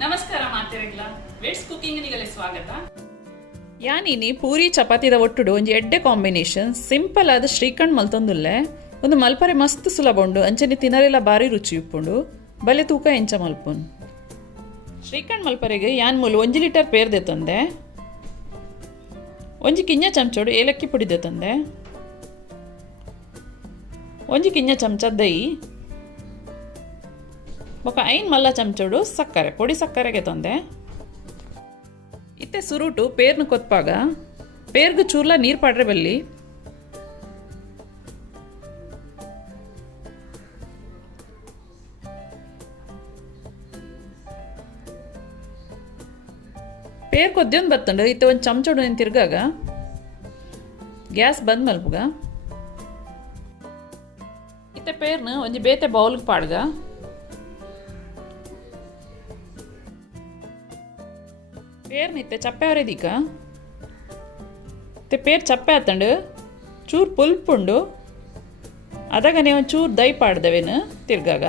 ನಮಸ್ಕಾರ ಮಾತೆರೆಗ್ಲ widths cooking ನಿಗಲೆ ಸ್ವಾಗತ. ಯಾನಿನಿ ಪೂರಿ ಚಪಾತಿದ ಒಟ್ಟುಡು ಒಂಜಿ ಎಡ್ಡೆ ಕಾಂಬಿನೇಷನ್ ಸಿಂಪಲ್ ಆದ ಶ್ರೀಖಂಡ್ ಮಲ್ತೊಂದುಲ್ಲೆ ಒಂದು ಮಲ್ಪರೆ ಮಸ್ತ್ ಸುಲಭ ಉಂಡು. ಅಂಚನೆ ತಿನ್ನರೆಲ್ಲ ಬಾರಿ ರುಚಿ ಉಪ್ಪುಂಡು. ಬಲೆ ತೂಕ ಎಂಚ ಮಲ್ಪುನ್. ಶ್ರೀಖಂಡ್ ಮಲ್ಪರೆಗೆ ಯಾನ್ ಮೂಲು 1 ಲೀಟರ್ ಪೇರ್ದೆ ತಂದೆ. ಒಂಜಿ ಕಿಂಜ ಚಮಚೋಡು ಏಲಕ್ಕಿ ಪುಡಿದೆ ತಂದೆ. ಒಂಜಿ ಕಿಂಜ ಚಮಚ ದೈ ఒక 5 మల్ల ಚಮಚೋಡು ಸಕ್ಕರೆ పొడి ಸಕ್ಕರೆಗೆ ತಂದೆ. ಇತ್ತೆ ಸುರುಟು ಪೇರ್ನು ಕೊತ್ಪಾಗ ಪೇರ್ಗು ಚೂರ್ಲ ನೀರು ಪಾಡ್ರೆ ಬಲ್ಲಿ ಪೇರ್ ಕೊದ್ದೊಂದು ಬತ್ತಂಡು ಇತ್ತೆ ಒಂದು ಚಮಚೋಡು ನೀನು ತಿರ್ಗಾಗ ಗ್ಯಾಸ್ ಬಂದ್ ಮಲ್ಪುಗ ಇತ್ತೆ ಪೇರ್ನು ಒಂಜಿ ಬೇತೆ ಬೌಲ್ಗೆ ಪಾಡ್ಗ ಪೇರ್ ನಿತ್ತೆ ಚಪ್ಪೆ ಅವರೆದೀಕ ಮತ್ತೆ ಪೇರ್ ಚಪ್ಪೆ ಆತಂಡು ಚೂರು ಪುಲ್ಪುಂಡು ಅದಾಗನೇ ಒಂದು ಚೂರು ದೈ ಪಾಡ್ದವೇನು ತಿರ್ಗಾಗ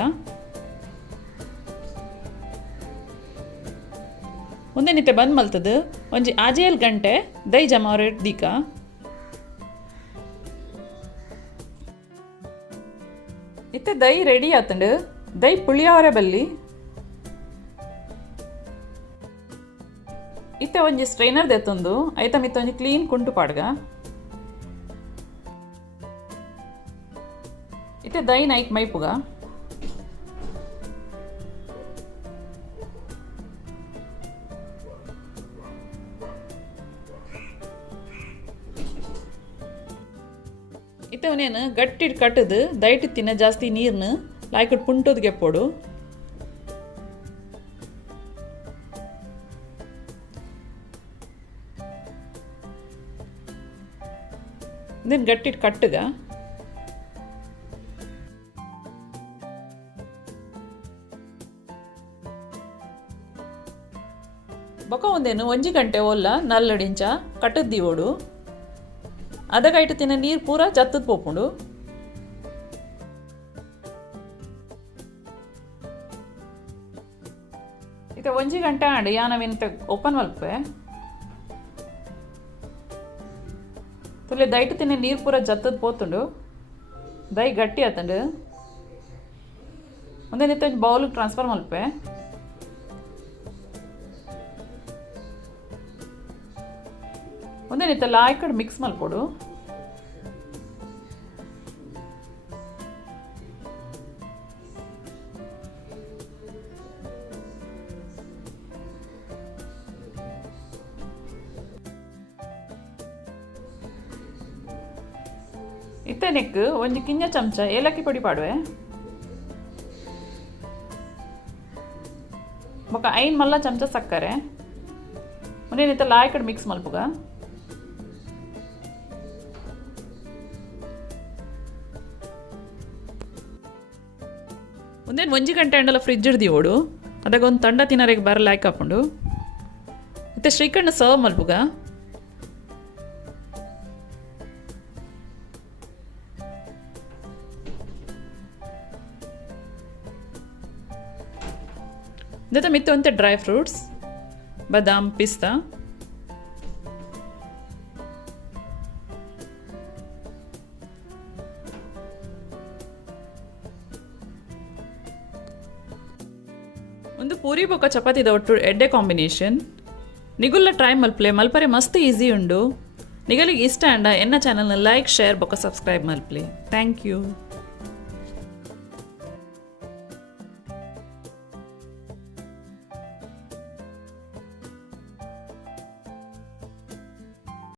ಮುಂದೆ ನಿತ್ತೆ ಬಂದ್ ಮಲ್ತದು ಒಂಜಿ ಆಜೇಲ್ ಗಂಟೆ ದೈ ಜಮಾವ್ರೆ ದೀಕ ಇತ್ತೆ ದೈ ರೆಡಿ ಆತಂಡು ದೈ ಪುಳಿಯವರೆ ಬಲ್ಲಿ ಇತ್ತೆ ಒಂಜಿ ಸ್ಟ್ರೈನರ್ ದೆತ್ತೊಂದು ಐತ ಮಿತ್ತ ಒಂಜಿ ಕ್ಲೀನ್ ಕುಂಟು ಪಾಡ್ಗ ಇತ್ತೆ ದೈ ನೈಕ್ ಮೈಪುಗ ಇತ್ತೆ ಅವನೇನು ಗಟ್ಟಿಡ್ ಕಟ್ಟದು ದೈಟ್ ತಿನ್ನ ಜಾಸ್ತಿ ನೀರ್ನು ಲಾಯ್ಕಟ್ ಪುಂಟೋದ್ಗೆ ಪೋಡು ಇದನ್ನು ಗಟ್ಟಿಟ್ಟು ಕಟ್ಟಗ ಬೊಕ ಒಂದೇನು ಒಂಜಿ ಗಂಟೆ ಓಲ್ಲ ನಲ್ಲಡಿಂಚ ಕಟ್ಟದ್ದಿ ಓಡು ಅದಗೈಟು ತಿನ್ನ ನೀರು ಪೂರ ಜತ್ತದ ಪೋಪುಂಡು ಇತ ಒಂಜಿ ಗಂಟೆ ಆಂಡು ಯಾನವೆಂತ ಓಪನ್ ಮಲ್ಪೆ ತುಲೆ ದೈಟ್ ತಿನ್ನ ನೀರು ಪೂರ ಜತ್ತದ ಪೋತುಂಡು ದೈ ಗಟ್ಟಿ ಆತಂಡು ಒಂದೇ ನಿತ್ತ ಒಂಜಿ ಬೌಲ್ಗೆ ಟ್ರಾನ್ಸ್ಫರ್ ಮಲ್ಪೆ ಒಂದೇ ನಿತ್ತ ಲಾಯ್ಕಡ್ ಮಿಕ್ಸ್ ಮಲ್ಪೊಡು ಇತ್ತೆ ನೆಕ್ ಒಂಜಿ ಕಿಂಜ ಚಮಚ ಏಲಕ್ಕಿ ಪೊಡಿ ಪಾಡುವೆ ಬೊಕ 5 ಮಲ್ಲ ಚಮಚ ಸಕ್ಕರೆ ಒಂದೇ ನಿತ್ತ ಲಾಯ್ಕಡ್ ಮಿಕ್ಸ್ ಮಲ್ಪುಗ ಒಂದೇನು ಒಂಜಿ ಗಂಟೆ ಅಂಡಲ ಫ್ರಿಜ್ ಹಿಡ್ದಿ ಓಡು ಅದಾಗ ಒಂದು ತಂಡ ತಿನ್ನರೆಗೆ ಬರ ಲಾಯ್ಕ್ ಹಾಕೊಂಡು ಮತ್ತೆ ಶ್ರೀಖಂಡ್ ಸರ್ವ್ ಮಲ್ಪುಗ ಜೊತೆ ಮಿತ್ತ ಒಂತೆ ಡ್ರೈ ಫ್ರೂಟ್ಸ್ ಬಾದಾಮ್ ಪಿಸ್ತಾ ಒಂದು ಪೂರಿ ಬೊಕ್ಕ ಚಪಾತಿದ ಒಟ್ಟು ಎಡ್ಡೆ ಕಾಂಬಿನೇಷನ್ ನಿಗುಲ್ಲ ಟ್ರೈ ಮಲ್ಪ್ಲೆ ಮಲ್ಪರೆ ಮಸ್ತ್ ಈಸಿ ಉಂಡು ನಿಗಲಿಗೆ ಇಷ್ಟ ಅಂಡ ಎನ್ನ ಚಾನಲ್ನ ಲೈಕ್ ಶೇರ್ ಬೊಕ್ಕ ಸಬ್ಸ್ಕ್ರೈಬ್ ಮಲ್ಪ್ಲೆ. Thank you.